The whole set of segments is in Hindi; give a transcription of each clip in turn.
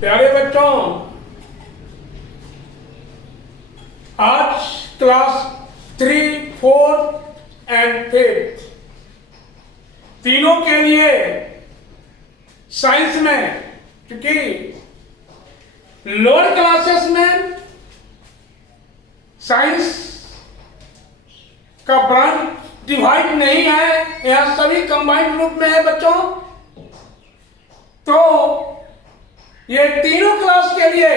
प्यारे बच्चों, आज क्लास 3, 4 एंड 5 तीनों के लिए साइंस में, क्योंकि लोअर क्लासेस में साइंस का ब्रांच डिवाइड नहीं है, यहां सभी कंबाइंड रूप में है बच्चों। तो ये तीनों क्लास के लिए,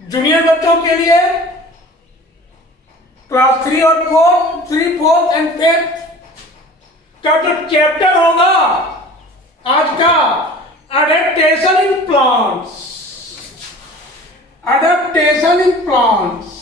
जूनियर बच्चों के लिए क्लास 3 और 4, 3, 4 एंड 5 का जो चैप्टर होगा आज का, adaptation in plants. Adaptation in plants.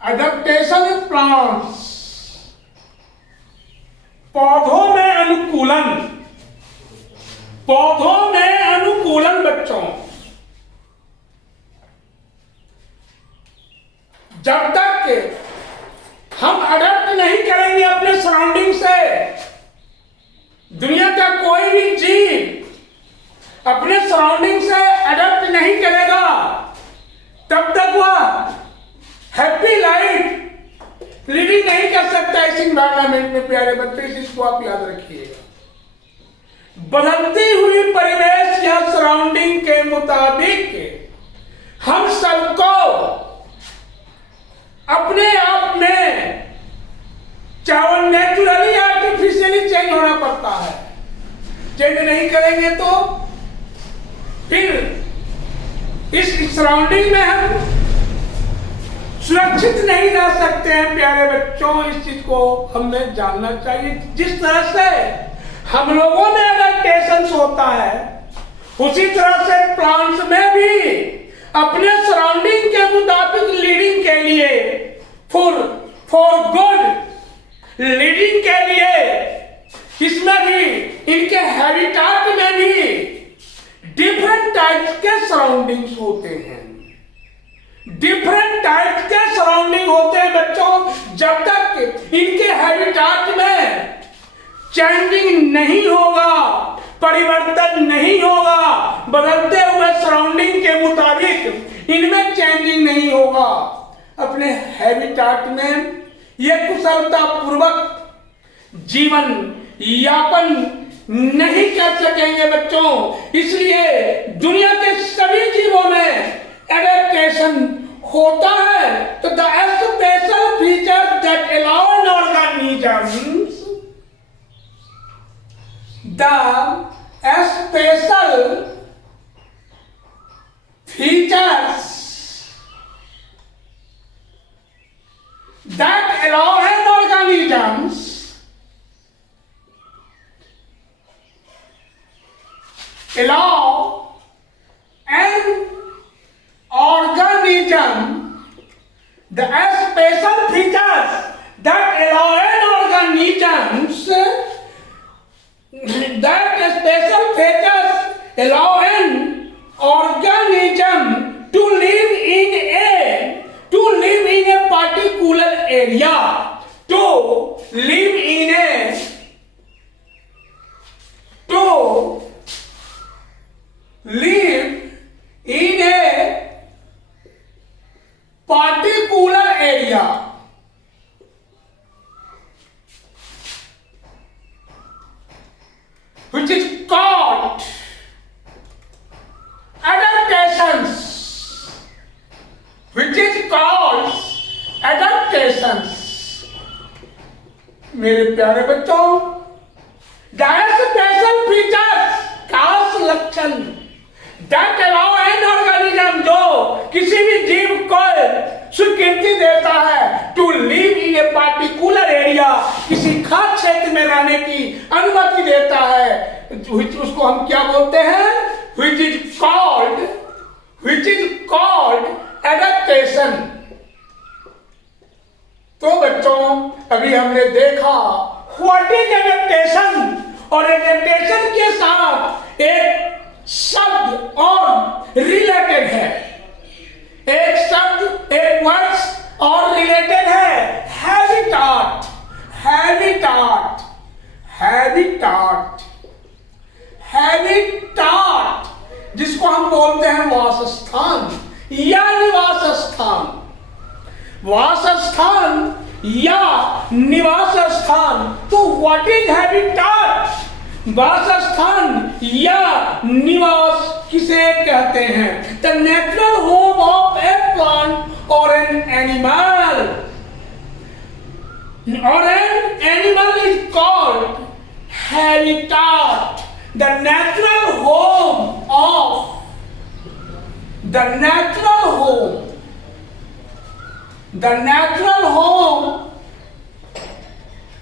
Adaptation in plants, पौधों में अनुकूलन। पौधों में अनुकूलन बच्चों, जब तक हम अडेप्ट नहीं करेंगे अपने सराउंडिंग से, दुनिया का कोई भी जीव अपने सराउंडिंग से अडेप्ट नहीं करेगा, तब तक वह हैप्पी लाइफ लीडिंग नहीं कर सकता इस एनवायरनमेंट में। प्यारे बच्चे, इस चीज को आप याद रखिएगा। बदलती हुई परिवेश या सराउंडिंग के मुताबिक हम सबको अपने आप में, चाहे नेचुरली आर्टिफिशियली चेंज होना पड़ता है। चेंज नहीं करेंगे तो फिर इस सराउंडिंग में हम सुरक्षित नहीं रह सकते हैं। प्यारे बच्चों, इस चीज को हमें जानना चाहिए। जिस तरह से हम लोगों में अडेप्टेशन होता है, उसी तरह से प्लांट्स में भी अपने सराउंडिंग के मुताबिक लीडिंग के लिए, फॉर गुड लीडिंग के लिए, इसमें भी, इनके हैबिटाट में भी डिफरेंट टाइप्स के सराउंडिंग्स होते हैं। डिफरेंट टाइप्स के सराउंडिंग होते हैं बच्चों। जब तक इनके हैबिटाट में चेंजिंग नहीं होगा, परिवर्तन नहीं होगा, बदलते हुए सराउंडिंग के मुताबिक इनमें चेंजिंग नहीं होगा, अपने हैबिटाट में ये कुशलता पूर्वक जीवन यापन नहीं कर सकेंगे बच्चों। इसलिए दुनिया के सभी जीवों में एडेप्टेशन होता है। तो the special feature that allow N organisms, the special features that allow N organisms the special features that allow an organisms to live in a particular area, to live in a particular area, which is called adaptations, मेरे प्यारे बच्चों, स्पेशल फीचर्स, खास लक्षण, दैट अलाउ एन ऑर्गेनिज्म, जो किसी भी जीव को स्वीकृति देता है, to live in a particular area, किसी खास क्षेत्र में रहने की अनुमति देता है, उसको हम क्या बोलते हैं? which is called adaptation। तो बच्चों, अभी हमने देखा व्हाट इज एडेप्टेशन, और एडेप्टेशन के साथ एक शब्द और रिलेटेड है। हैबिटाट, हैबिटाट जिसको हम बोलते हैं वासस्थान या निवास स्थान, वासस्थान या निवास स्थान। तो व्हाट इज हैबिटाट? वासस्थान या निवास किसे कहते हैं? The natural home of A plant और एन एनिमल, और an animal is called habitat. The natural home of, the natural home, the natural home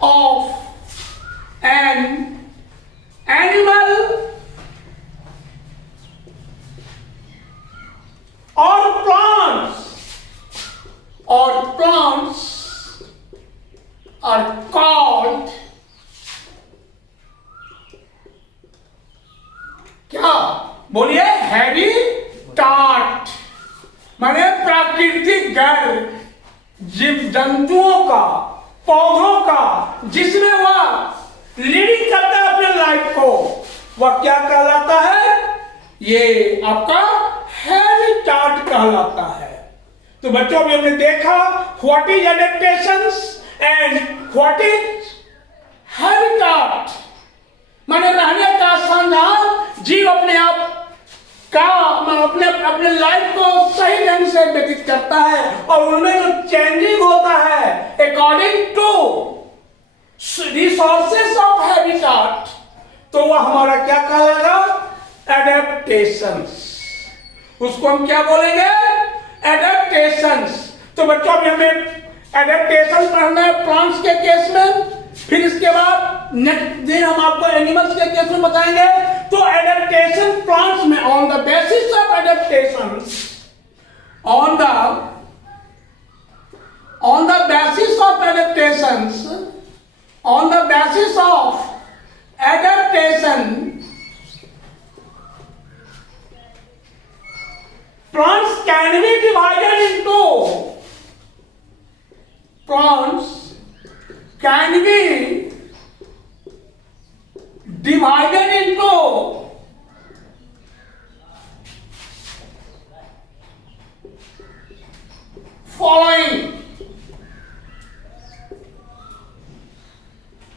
of an animal or plants are called क्या? बोलिए, हैबिटाट माने प्राकृतिक घर, जीव जंतुओं का, पौधों का, जिसमें वह लीडिंग करता है अपने लाइफ को, वह क्या कहलाता है? ये आपका हैबिटाट कहलाता है। तो बच्चों अभी हमने देखा what is adaptations and what is habitat. माने रहने का स्थान जहां जीव अपने आप का अपने लाइफ को सही ढंग से व्यतीत करता है और उनमें जो चेंजिंग होता है according to resources of habitat, तो वह हमारा क्या कहलाएगा? एडेप्टेशंस। उसको हम क्या बोलेंगे? एडेप्टेशंस। तो बच्चों अभी हमें एडेप्टेशन पढ़ना है प्लांट्स के केस में, फिर इसके बाद नेक्स्ट दिन हम आपको एनिमल्स के केस में बताएंगे। तो एडेप्टेशन प्लांट्स में on the basis of adaptation, on the basis of adaptations, on the basis of adaptation plants can be divided into, plants can be divided into following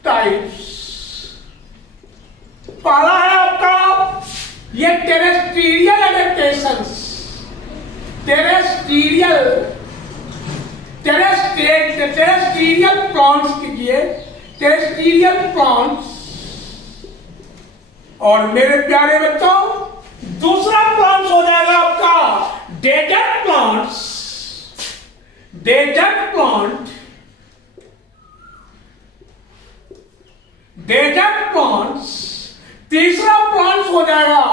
types। पहला है आपका ये टेरेस्ट्रियल एडेप्टेशंस, टेरेस्ट्रियल प्लांट्स कीजिए, टेरेस्ट्रियल प्लांट्स। और मेरे प्यारे बच्चों दूसरा प्लांट्स हो जाएगा आपका desert plants, desert plant, desert plants. तीसरा प्लांट्स हो जाएगा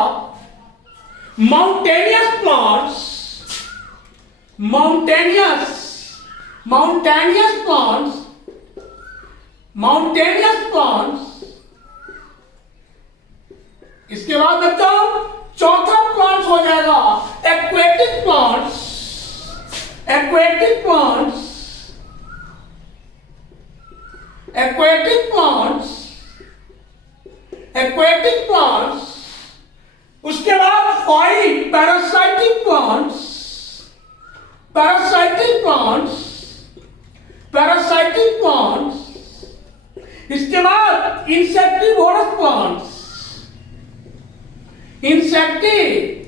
mountainous plants, mountainous plants, mountainous plants. इसके बाद बच्चों चौथा प्लांट्स हो जाएगा aquatic plants, aquatic plants, aquatic plants, aquatic plants. उसके बाद five parasitic plants, parasitic plants, parasitic plants. इसके बाद insectivorous plants, insectivorous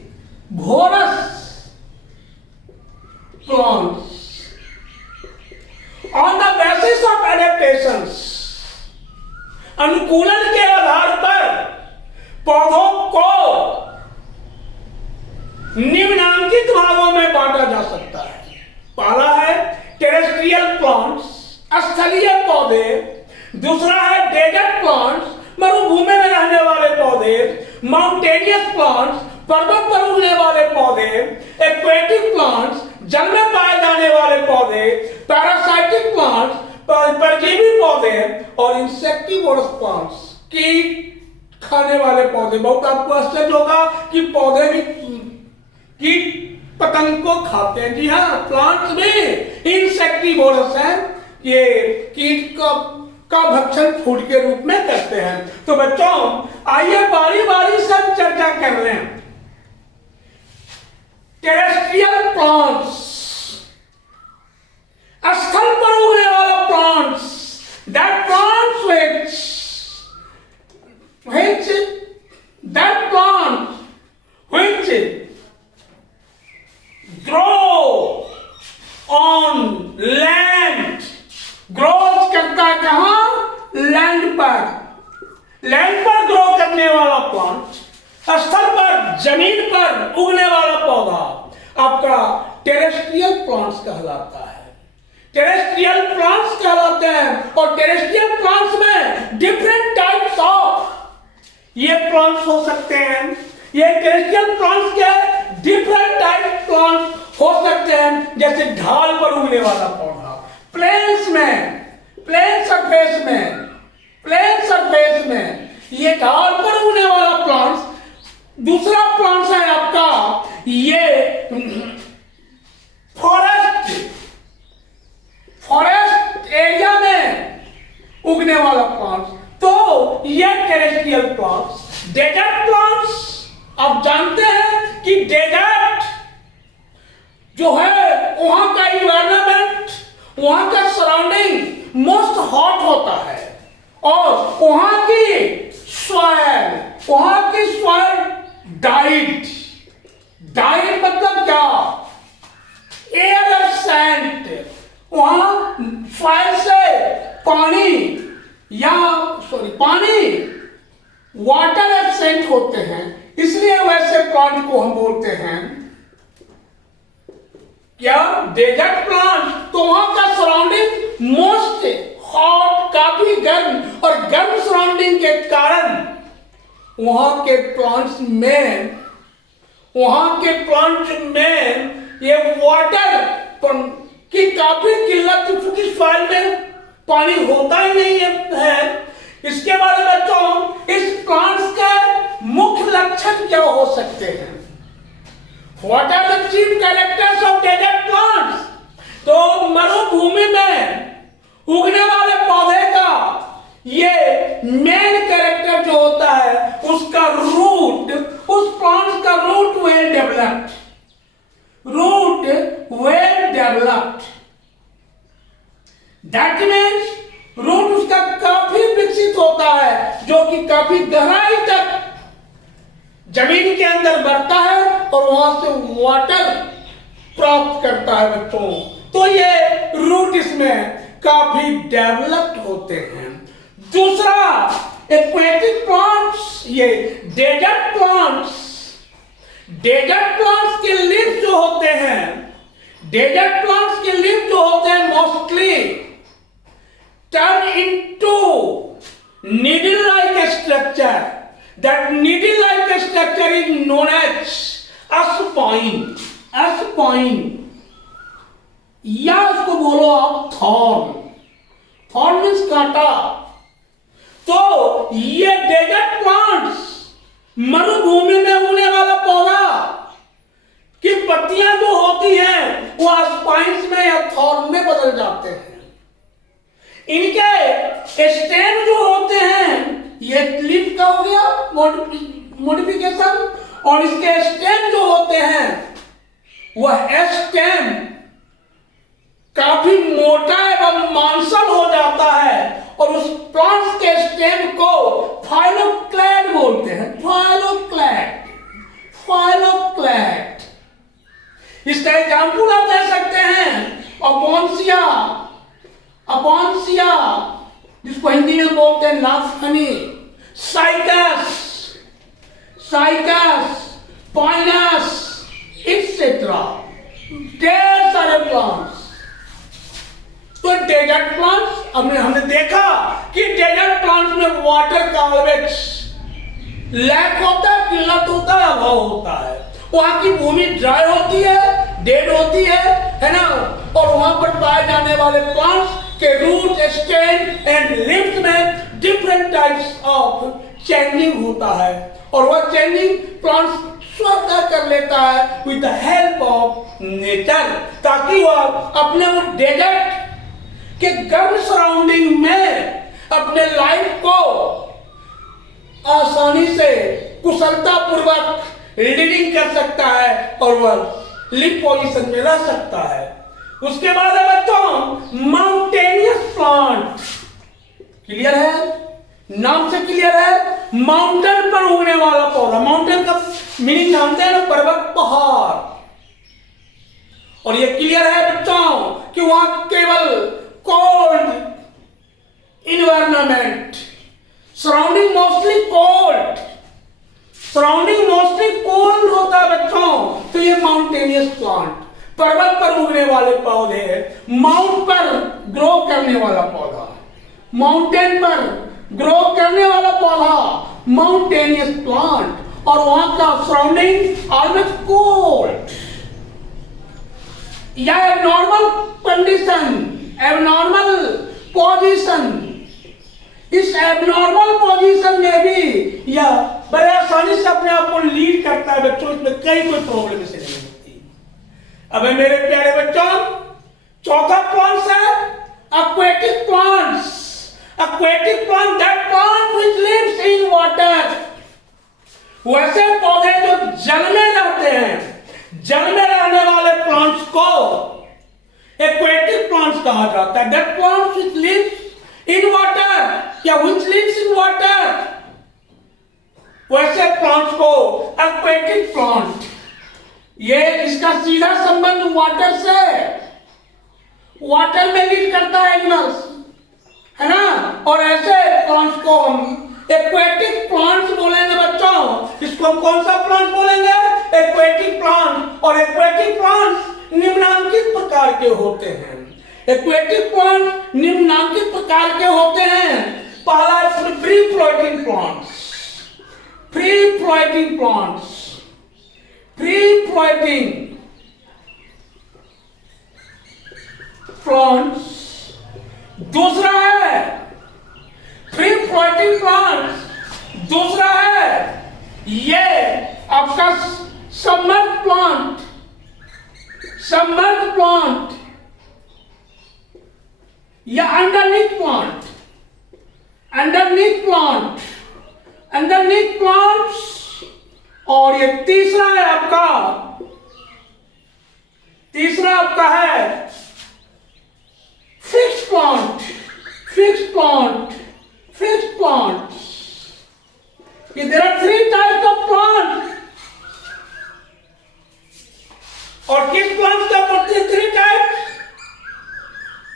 plants. On the basis of adaptations, अनुकूलन के आधार पर पौधों को निम्नलिखित भागों में बांटा जा सकता है। पहला है टेरेस्ट्रियल प्लांट्स, स्थलीय पौधे। दूसरा है डेजर्ट प्लांट्स, मरुभूमि में रहने वाले पौधे। माउंटेनियस प्लांट्स, पर्वत पर उगने वाले पौधे। एक्वेटिक प्लांट्स, जल में पाए जाने वाले पौधे। पैरासाइटिक प्लांट्स, परजीवी पौधे। और इंसेक्टिवोरस प्लांट्स, कीट खाने वाले पौधे। बहुत आपको आश्चर्य होगा कि पौधे भी कीट पतंग को खाते हैं। जी हाँ, प्लांट्स भी इंसेक्टिवोरस हैं, ये कीट को का भक्षण फूड के रूप में करते हैं। तो बच्चों आइए बारी बारी से हम चर्चा कर लें। टेरेस्ट्रियल प्लांट्स, स्थल पर उगने वाला plants, that plants which grow on land, growth करता है कहां? लैंड पर। लैंड पर ग्रो करने वाला प्लांट, स्थल पर जमीन पर उगने वाला पौधा आपका टेरेस्ट्रियल प्लांट्स कहलाता है। टेरेस्ट्रियल प्लांट्स कहलाते हैं। और टेरेस्ट्रियल प्लांट्स में डिफरेंट टाइप्स ऑफ ये प्लांट्स हो सकते हैं। ये टेरेस्ट्रियल प्लांट्स के डिफरेंट टाइप प्लांट्स हो सकते हैं, जैसे ढाल पर उगने वाला पौधा, प्लेन सरफेस में ये ढाल पर उगने वाला प्लांट्स। दूसरा प्लांट्स है आपका ये फॉरेस्ट एरिया में उगने वाला प्लांट्स। तो ये टेरेस्ट्रियल प्लांट्स। डेजर्ट प्लांट्स, आप जानते हैं कि डेजर्ट जो है वहां का इन्वायरमेंट, वहां का सराउंडिंग मोस्ट हॉट होता है और वहां की सॉइल डाइट मतलब क्या? एयर और सैंड। वहां सॉइल से पानी वाटर एब्सेंट होते हैं, इसलिए वैसे प्लांट को हम बोलते हैं क्या? Desert plant. तो वहां का सराउंडिंग मोस्ट हॉट, काफी गर्म, और गर्म सराउंडिंग के कारण वहां के प्लांट्स में ये वाटर की काफी किल्लत, क्योंकि सॉइल में पानी होता ही नहीं है। इसके बाद बच्चों इस प्लांट्स के मुख्य लक्षण क्या हो सकते हैं? What are the chief characters of desert plants? तो मरुभूमि में उगने वाले पौधे का ये मेन कैरेक्टर जो होता है, उसका रूट, उस प्लांट का root well developed. That means root उसका काफी विकसित होता है, जो कि काफी गहराई तक जमीन के अंदर बढ़ता है और वहां से वाटर प्राप्त करता है बच्चों। तो ये रूट इसमें काफी डेवलप्ड होते हैं। दूसरा एक्वेटिक प्लांट्स, ये डेजर्ट प्लांट्स के लीफ जो होते हैं, mostly turn into needle-like structure. That needle-like structure is known as spine, या उसको बोलो आप थॉर्न मीन्स कांटा। तो ये डेजर्ट प्लांट्स, मरुभूमि में उगने वाला पौधा की पत्तियां जो होती हैं वो स्पाइन्स में या थॉर्न में बदल जाते हैं। इनके स्टेम जो होते हैं, ये लीफ का हो गया मॉडिफिकेशन, और इसके स्टेम जो होते हैं वह स्टेम काफी मोटा एवं मांसल हो जाता है, और उस प्लांट्स के स्टेम को फाइलोक्लैड बोलते हैं। फाइलोक्लैड। इसका एग्जाम्पल आप दे सकते हैं अपॉन्सिया, जिसको हिंदी में बोलते हैं नागफनी, साइकस, पाइनस, एक्सेट्रा, ढेर सारे प्लांट्स। तो डेजर्ट प्लांट्स हमने देखा कि डेजर्ट प्लांट्स में वाटर का ऑलवेज लैक होता है, किल्लत होता है, अभाव होता है। वहां की भूमि ड्राई होती है, डेड होती है ना, और वहां पर पाए जाने वाले प्लांट्स के रूट, स्टेम एंड लीव्स में डिफरेंट टाइप्स ऑफ चेंजिंग होता है, और वह चेंजिंग प्लांट्स स्वतः कर लेता है with the help of nature, ताकि वह अपने उस डेजर्ट के गर्म सराउंडिंग में अपने लाइफ को आसानी से कुशलता पूर्वक लीडिंग कर सकता है और वह लिप पोजीशन में रह सकता है। उसके बाद है बच्चों माउंटेनियस प्लांट। क्लियर है? नाम से क्लियर है, माउंटेन पर उगने वाला पौधा। माउंटेन का मीनिंग जानते हैं ना, पर्वत, पहाड़। और ये क्लियर है बच्चों कि वहां केवल cold environment, surrounding mostly cold होता है बच्चों। तो ये माउंटेनियस प्लांट, पर्वत पर उगने वाले पौधे, माउंट पर ग्रो करने वाला पौधा, माउंटेन पर ग्रो करने वाला पौधा, माउंटेनियस प्लांट। और वहां का सराउंडिंग ऑलवेज कोल्ड। या एबनॉर्मल कंडीशन, एबनॉर्मल पोजीशन, इस एबनॉर्मल पोजीशन में भी यह बड़े आसानी से अपने आप को लीड करता है बच्चों। इसमें कई कोई प्रॉब्लम इसे नहीं होती। अब मेरे प्यारे बच्चों, चौथा प्लांट्स है aquatic plants। aquatic plant, that plant which lives in water। वैसे पौधे जो जल में रहते हैं, जल में रहने वाले प्लांट्स को aquatic plants कहा जाता है। that plants which lives in water या which lives in water, वैसे प्लांट्स को aquatic plant। ये इसका सीधा संबंध वाटर से, वाटर में लीड करता है एनिमल्स, है ना। और ऐसे प्लांट्स को हम एक्वेटिक प्लांट्स बोलेंगे बच्चों। इसको हम कौन सा प्लांट बोलेंगे? Aquatic plant. और एक्वेटिक प्लांट्स निम्नलिखित प्रकार के होते हैं। एक्वेटिक प्लांट निम्नलिखित प्रकार के होते हैं। पहला है free floating plants. Free floating plants, free floating plants. दूसरा है फ्री फ्लोटिंग प्लांट्स। दूसरा है ये आपका सबमर्ज प्लांट, सबमर्ज प्लांट या underneath plant, underneath plant, underneath plants. और ये तीसरा है आपका, तीसरा आपका है fixed plant, fixed plant, fixed plant. ये there are three types of plant. और किस प्लांट का पढ़ते हैं three type?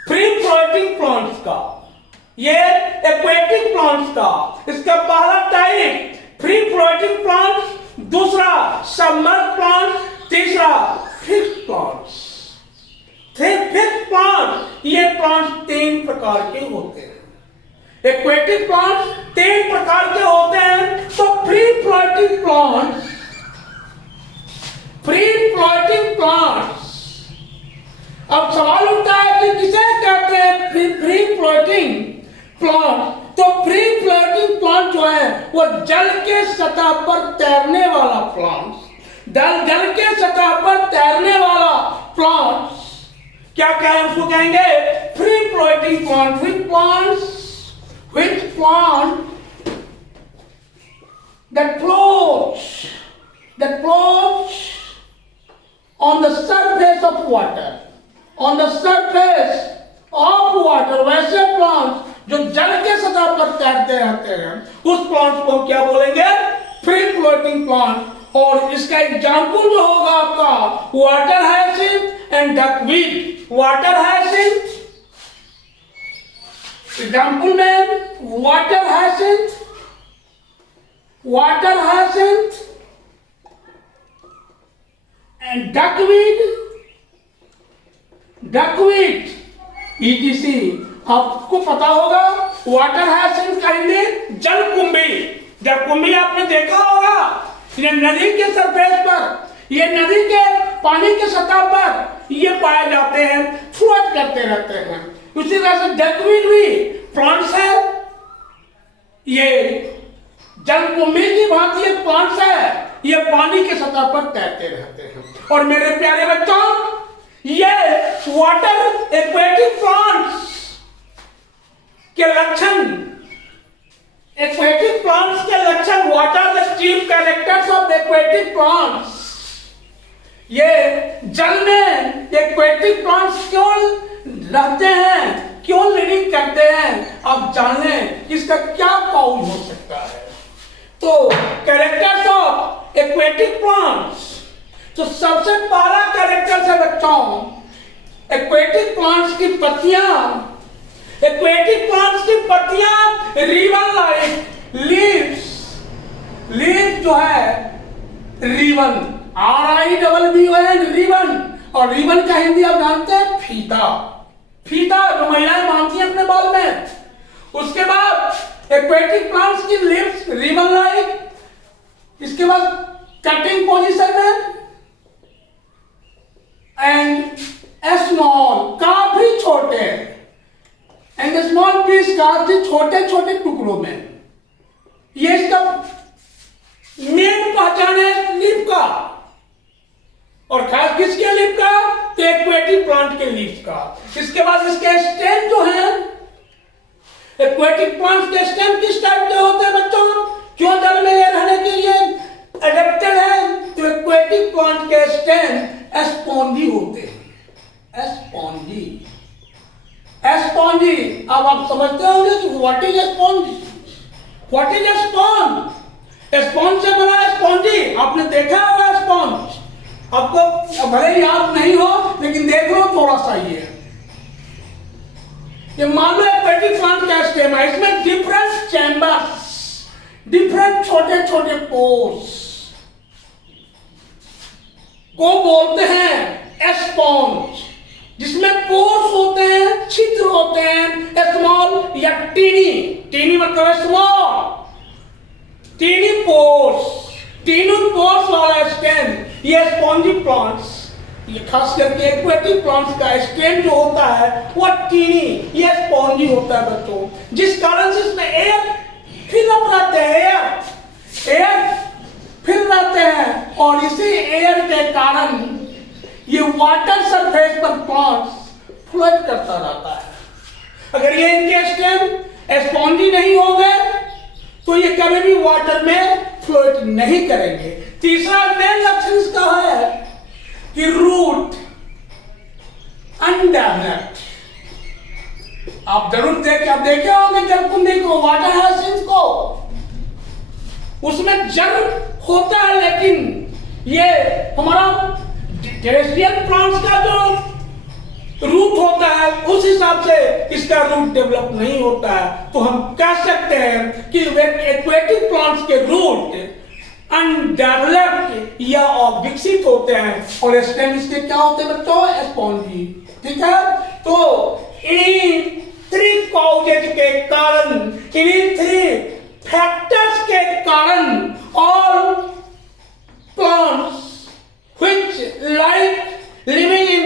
Free floating plants का, ये एक्वेटिक प्लांट्स का। इसका पहला टाइप फ्री फ्लोटिंग प्लांट्स, दूसरा सबमर्ज प्लांट्स, तीसरा फिक्स्ड प्लांट्स। फिक्स्ड प्लांट, ये प्लांट्स तीन प्रकार के होते हैं। एक्वेटिक प्लांट्स तीन प्रकार के होते हैं। तो free floating plants, free floating plants. अब सवाल उठता है कि किसे कहते हैं फ्री फ्लोटिंग प्लांट? तो फ्री फ्लोटिंग प्लांट जो है वो जल के सतह पर तैरने वाला प्लांट, जल के सतह पर तैरने वाला प्लांट क्या कहें? उसको कहेंगे free floating plant. which plant that floats on the surface of water, on the surface of water। वैसे प्लांट जो जल के सतह पर तैरते रहते हैं, उस प्लांट को क्या बोलेंगे? Free floating plant. और इसका एग्जाम्पल जो होगा आपका water hyacinth and duckweed. Water hyacinth example में water hyacinth, water hyacinth and duckweed, duckweed ETC। आपको पता होगा वाटर हायसिंथ का हिंदी जलकुंभी। जलकुंभी आपने देखा होगा, ये नदी के सरफेस पर, ये नदी के पानी के सतह पर ये पाए जाते हैं, फ्लोट करते रहते हैं। उसी तरह से डकवीट भी प्लांट्स है, ये जलकुंभी की भांति ये प्लांट्स है, ये पानी के सतह पर तैरते रहते हैं। और मेरे प्यारे बच्चों, ये वाटर एक्वेटिक प्लांट्स के लक्षण एक्वेटिक प्लांट्स, ये जल में एक्वेटिक प्लांट्स क्यों रहते हैं, क्यों लिविंग करते हैं, आप जान लें इसका क्या कॉज हो सकता है। तो कैरेक्टर्स ऑफ एक्वेटिक प्लांट्स, तो सबसे पहला कैरेक्टर है बच्चों एक्वेटिक प्लांट्स की पत्तियां। एक्वेटिक प्लांट्स की पत्तियां रिबन लाइक लीव्स, लीव जो है रिबन, RIBBON रिबन, और रिबन का हिंदी आप जानते हैं फीता, फीता जो महिलाएं बांधती हैं अपने बाल में। उसके बाद एक्वेटिक प्लांट्स की लीव्स रिबन लाइक, इसके बाद कटिंग पोजीशन में एंड स्मॉल, काफी छोटे, एंड स्मॉल पीस, काफी छोटे छोटे टुकड़ों में। ये इसका मेन पहचान है लीफ का, और खास किसके लीफ का, तो एक्वेटिक प्लांट के लीफ का। इसके बाद इसके स्टेम जो है, एक्वेटिक प्लांट के स्टेम किस टाइप के होते हैं बच्चों, क्यों जल में ये रहने के लिए एडेप्टेड है, तो एक्वेटिक प्लांट के स्टेम स्पॉन्जी होते हैं, स्पॉन्जी, स्पॉन्जी। अब आप समझते होंगे कि what is spongy, what is sponge, sponge से बना स्पॉन्जी, आपने देखा होगा स्पॉन्ज, आपको भले याद नहीं हो लेकिन देख लो थोड़ा सा। ये मान लो एक्वेटिक प्लांट का स्टेम है, इसमें डिफरेंट चैम्बर्स, डिफरेंट छोटे छोटे पोर्स को बोलते हैं स्पॉन्ज, जिसमें पोर्स होते हैं, छिद्र होते हैं, स्मॉल या टीनी, टीनी मतलब small, tiny pores, tiny pores वाला स्टेम, ये स्पॉन्जी प्लांट्स, ये खास करके एक्वेटिक प्लांट्स का स्टेम जो होता है वो टीनी, ये स्पॉन्जी होता है बच्चों, जिस कारण से इसमें एयर फिल अप रहते हैं, एयर फिल रहते हैं, और इसी एयर के कारण ये वाटर सरफेस पर प्लांट्स फ्लोट करता रहता है। अगर ये इनके स्टेम स्पॉन्जी नहीं होंगे तो ये कभी भी वाटर में फ्लोट नहीं करेंगे। तीसरा मेन लक्षण इसका है कि रूट अनडेवलप्ड। आप जरूर देखे होंगे जलकुंडी को, वाटर हाइसिंथ को, उसमें जल होता है, लेकिन ये हमारा टेरेस्ट्रियल प्लांट्स का जो रूट होता है उस हिसाब से इसका रूट डेवलप नहीं होता है। तो हम कह सकते हैं कि एक्वेटिक प्लांट्स के रूट अनडेवलप्ड या अविकसित होते हैं, और स्टेम इसके क्या होते हैं बच्चों, स्पॉन्जी। ठीक है, तो इन्हीं 3 कॉजेज के कारण, इन्हीं 3 फैक्टर्स के कारण all plants which like living in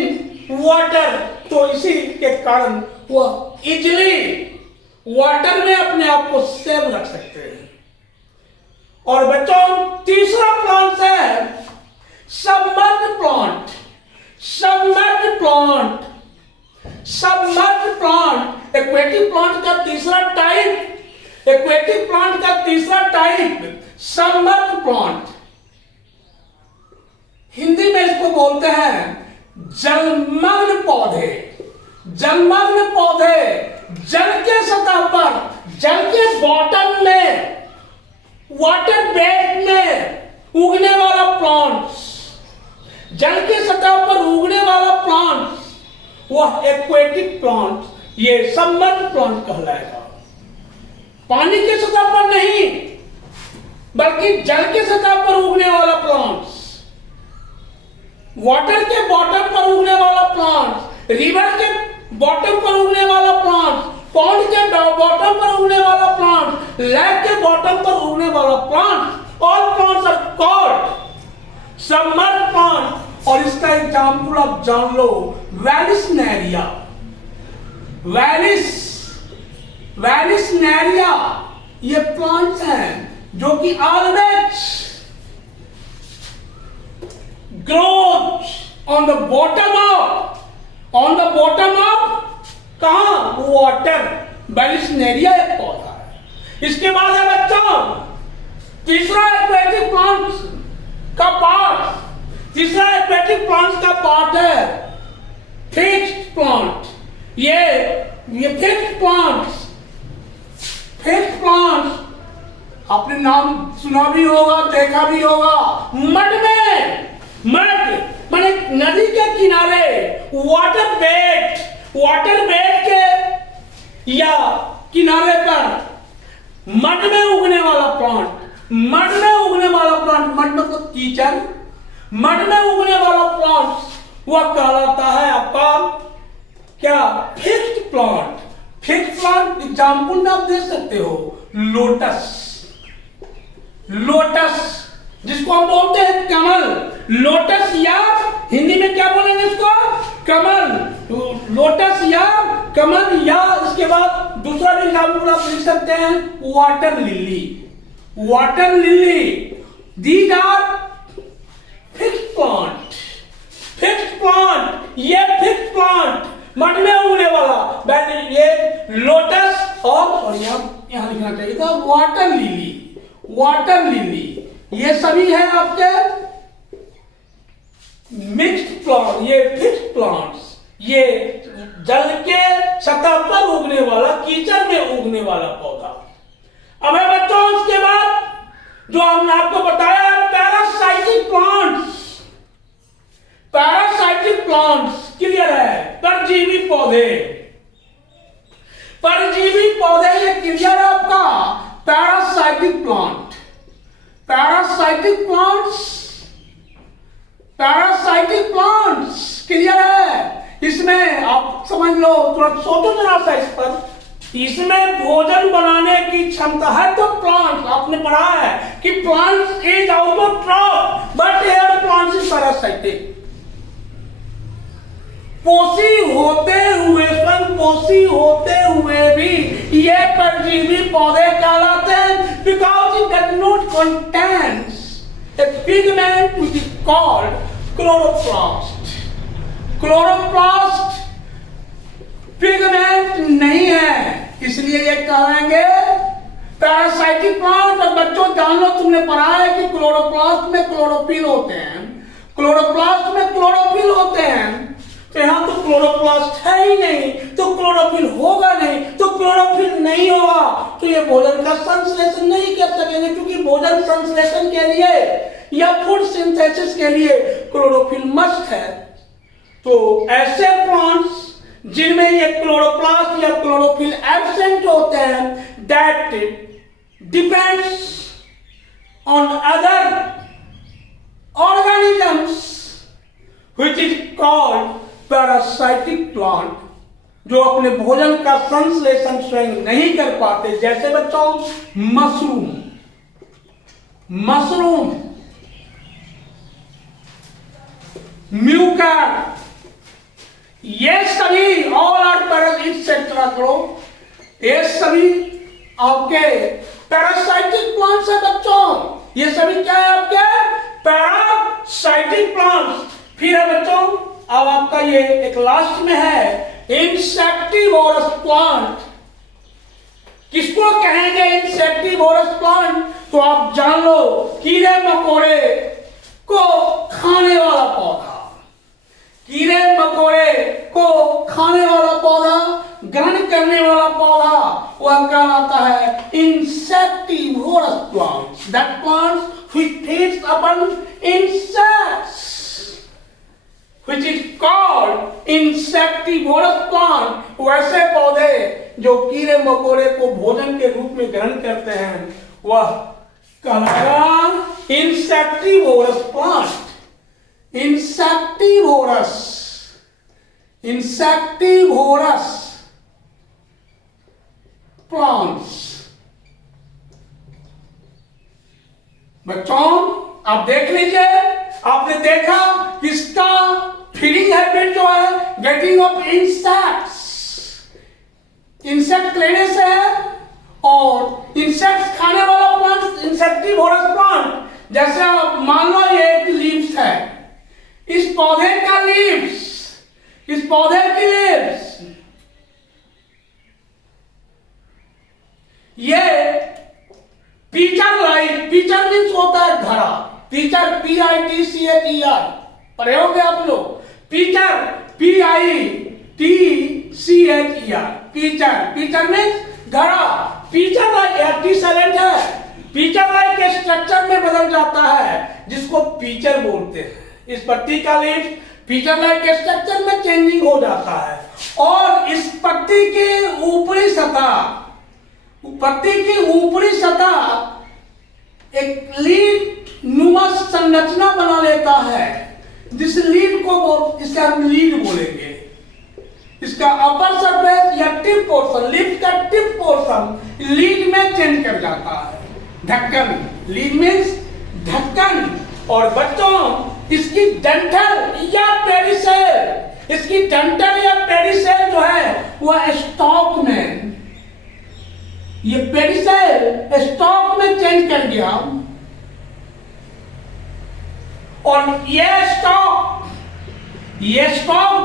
water, तो इसी के कारण वह इजिली वाटर में अपने आप को सेव रख सकते हैं। और बच्चों तीसरा प्लांट है submerged plant, submerged plant, submerged plant aquatic plant का तीसरा टाइप, एक्वेटिक प्लांट का तीसरा टाइप सबमर्ज्ड प्लांट, हिंदी में इसको बोलते हैं जलमग्न पौधे। जलमग्न पौधे जल के सतह पर, जल के बॉटम में, वाटर बेड में उगने वाला प्लांट्स, जल के सतह पर उगने वाला प्लांट्स, वह एक्वेटिक प्लांट्स, ये सबमर्ज्ड प्लांट कहलाएगा। पानी के सतह पर नहीं बल्कि जल के सतह पर उगने वाला प्लांट्स, वाटर के बॉटम पर उगने वाला प्लांट, रिवर के बॉटम पर उगने वाला प्लांट, पॉन्ड के बॉटम पर उगने वाला प्लांट, लेक के बॉटम पर उगने वाला plant, all plants are called submerged plant. और इसका एग्जांपल आप जान लो, वैलिसनेरिया, वैलिसनेरिया ये प्लांट्स हैं जो कि always grows on the bottom of कहां, वाटर, वैलिसनेरिया एक पौधा है। इसके बाद है बच्चों तीसरा एक्वेटिक प्लांट का पार्ट। तीसरा एक्वेटिक प्लांट्स का पार्ट है फिक्स्ड प्लांट। ये फिक्स्ड प्लांट्स आपने नाम सुना भी होगा, देखा भी होगा। मड माने नदी के किनारे वाटर बेड के या किनारे पर मड में उगने वाला प्लांट, मड मतलब कीचड़, मड में उगने वाला प्लांट वह कहलाता है आपका क्या, fixed plant. Fixed plant example आप दे सकते हो, लोटस जिसको हम बोलते हैं कमल, लोटस या हिंदी में क्या बोलेंगे इसको, कमल। लोटस या कमल, या इसके बाद दूसरा भी एग्जाम्पल आप लिख सकते हैं water lily. These are fixed plant. ये फिक्स्ड प्लांट मड में उगने वाला, ये लोटस और यहां लिखना चाहिए था वाटर लिली। ये सभी है आपके मिक्स्ड प्लांट। ये फिक्स्ड प्लांट्स, ये जल के सतह पर उगने वाला, कीचड़ में उगने वाला पौधा। अब है बच्चों उसके बाद जो हमने आपको बताया पैरासाइटिक प्लांट्स क्लियर है, परजीवी पौधे ये क्लियर है आपका। पैरासाइटिक प्लांट्स क्लियर है। इसमें आप समझ लो, तुरंत सोचो जरा सा इस पर। इसमें भोजन बनाने की क्षमता है। तो प्लांट आपने पढ़ा है कि plants is autotroph but air plants is parasitic. पोषी होते हुए भी ये परजीवी पौधे कहलाते हैं, because it does not contains a pigment which is called chloroplast pigment नहीं है, इसलिए ये कहेंगे पैरासाइटिक प्लांट। और बच्चों जान लो, तुमने पढ़ा है कि क्लोरोप्लास्ट में क्लोरोफिल होते हैं, तो यहां तो क्लोरोप्लास्ट है ही नहीं, तो क्लोरोफिल होगा नहीं, तो क्लोरोफिल नहीं होगा तो ये भोजन का संश्लेषण नहीं कर सकेंगे, क्योंकि भोजन संश्लेषण के लिए या फूड सिंथेसिस के लिए क्लोरोफिल मस्ट है। तो ऐसे प्लांट्स जिनमें ये क्लोरोप्लास्ट या क्लोरोफिल एब्सेंट होते हैं, that depends on other organisms which is called parasitic plant, जो अपने भोजन का संश्लेषण स्वयं नहीं कर पाते। जैसे बच्चों मशरूम, म्यूकर, ये सभी ऑल आर ये सभी आपके पैरासाइटिक प्लांट्स है बच्चों। ये सभी क्या है आपके पैरासाइटिक प्लांट्स। फिर है बच्चों, अब आपका ये एक लास्ट में है इंसेक्टिवोरस प्लांट। किसको कहेंगे इंसेक्टिवोरस प्लांट? तो आप जान लो, कीड़े मकोड़े को खाने वाला पौधा, कीड़े मकोड़े को खाने वाला पौधा, ग्रहण करने वाला पौधा, वह कहलाता है insectivorous plant. That plant which feeds upon insects, which is called insectivorous plant। वैसे पौधे जो कीड़े मकोड़े को भोजन के रूप में ग्रहण करते हैं, वह कहलाएगा इंसेक्टिवोरस प्लांट। Insectivorous plants. बच्चों आप देख लीजिए, आपने देखा किसका फीडिंग हैबिट जो है, गेटिंग ऑफ इंसेक्ट्स, इंसेक्ट लेने से है। और इंसेक्ट्स खाने वाला प्लांट इंसेक्टिवोरस प्लांट। जैसे आप मान लो ये एक लीव्स है, इस पौधे का लीव्स, इस पौधे की लीव्स, ये पीचर लाइक, पीचर मीन्स होता है घड़ा, फीचर PITCHER पढ़े होंगे आप लोग। फीचर PITCHER फीचर मीन्स घड़ा। फीचर लाइक एंटीसेलेंट है, फीचर लाइक के स्ट्रक्चर में बदल जाता है जिसको फीचर बोलते हैं। इस पत्ती का लीफ फीचर लाइक के स्ट्रक्चर में चेंजिंग हो जाता है और इस पत्ती की ऊपरी सतह एक लीड नुमा संरचना बना लेता है, जिस लीड को इसे हम लीड बोलेंगे। इसका अपर सरफेस या टिप पोर्शन, लीफ का टिप पोर्शन लीड में चेंज कर जाता है। ढक्कन, लीड मीन्स ढक्कन। और बच्चों इसकी डंठल या पेरिसेल, इसकी डंठल या पेरिसेल जो है वह स्टॉक में, ये पेरिसेल स्टॉक में चेंज कर गया और ये स्टॉक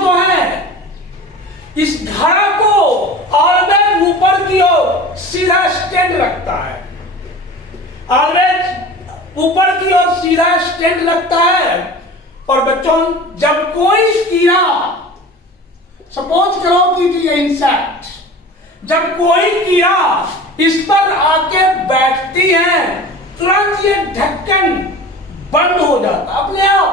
जो है इस घड़ा को ऑलवेज ऊपर की ओर सीधा स्टैंड रखता है, ऑलवेज ऊपर की ओर सीधा स्टैंड लगता है। और बच्चों जब कोई कीड़ा, सपोज करो कि ये इंसेक्ट, जब कोई कीड़ा इस पर आके बैठती है तुरंत ये ढक्कन बंद हो जाता अपने आप,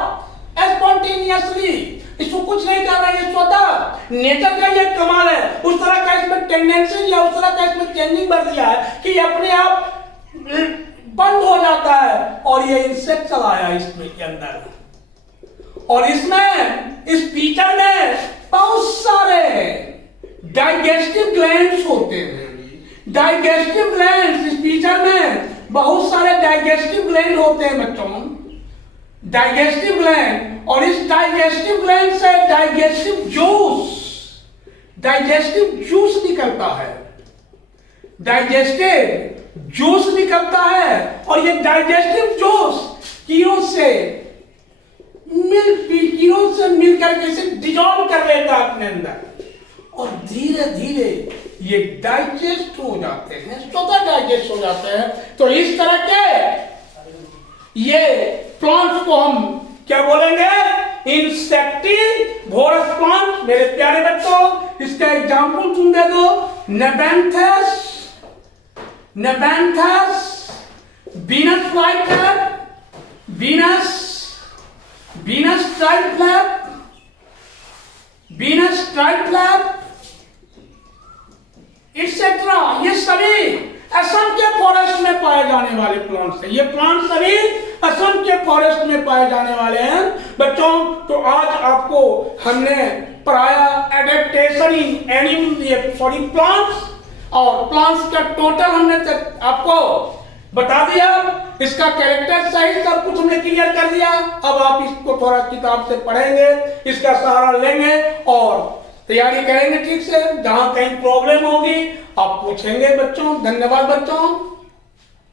स्पॉन्टेनियसली। इसको कुछ नहीं करना, ये स्वतः नेचर का ये कमाल है। उस तरह का इसमें टेंडेंसी या उस तरह का इसमें चेंजिंग बढ़ दिया है कि अपने आप बंद हो जाता है और ये इंसेक्ट चला आया इसमें के अंदर। और इसमें इस फीचर में बहुत सारे डाइजेस्टिव ग्लैंड्स होते हैं। डाइजेस्टिव ग्लैंड्स, इस फीचर में बहुत सारे डाइजेस्टिव ग्लैंड होते हैं बच्चों, डाइजेस्टिव ग्लैंड। और इस डाइजेस्टिव ग्लैंड से डाइजेस्टिव जूस निकलता है, डाइजेस्टिव जूस निकलता है। और ये डाइजेस्टिव जूस कीड़ों से मिल करके इसे डिजॉल्व कर लेता है अपने अंदर और धीरे धीरे ये डाइजेस्ट हो जाते हैं, स्वतः डाइजेस्ट हो जाते हैं। तो इस तरह के ये प्लांट्स को हम क्या बोलेंगे? Insectivorous plant. मेरे प्यारे बच्चों इसका एग्जाम्पल तुम दे दो, नेपेंथस, वीनस फ्लाईफ्लैप, वीनस ट्राइफ्लैप एक्सेट्रा। ये सभी असम के फॉरेस्ट में पाए जाने वाले प्लांट्स हैं। ये प्लांट सभी असम के फॉरेस्ट में पाए जाने वाले हैं बच्चों। तो आज आपको हमने पढ़ाया एडेप्टेशन इन प्लांट्स, और प्लांट्स का टोटल हमने आपको बता दिया, इसका कैरेक्टर सही सब कुछ हमने क्लियर कर दिया। अब आप इसको थोड़ा किताब से पढ़ेंगे, इसका सहारा लेंगे और तैयारी करेंगे ठीक से। जहां कहीं प्रॉब्लम होगी आप पूछेंगे बच्चों। धन्यवाद बच्चों।